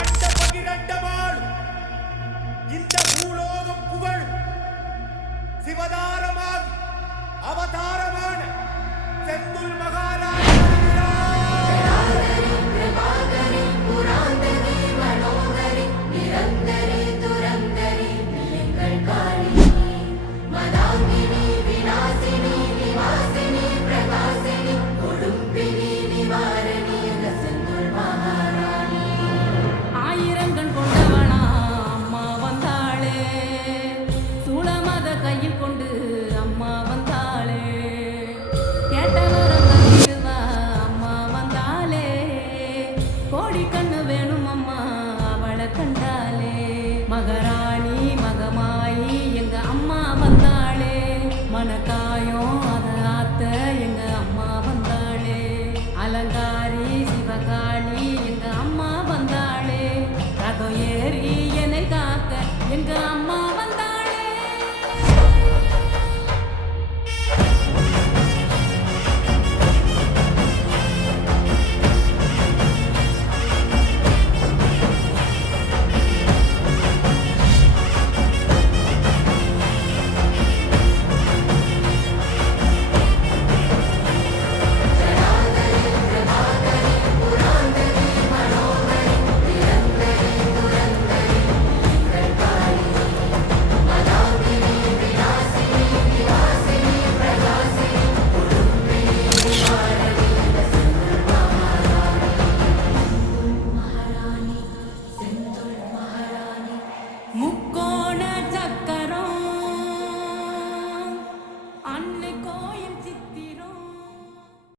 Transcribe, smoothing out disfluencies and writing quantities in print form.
அண்ட பகிரண்டமாள் இந்த பூலோகம் புகழ் சிவதாரமாக அவதாரமான செந்துல் மகாராஜ் கையில் கொண்டு அம்மா வந்தாளே, அம்மா வந்தாளே, கோடி கண்ணு வேணும் அம்மா அவளை கண்டாலே, மகராணி மகமாயி எங்க அம்மா வந்தாளே, மனக்காயம் அத ஆத்த எங்க அம்மா வந்தாளே, அலங்காரி சிவகாளி எங்க அம்மா வந்தாளே, ரதம் ஏறி என்னை காக்க எங்க அம்மா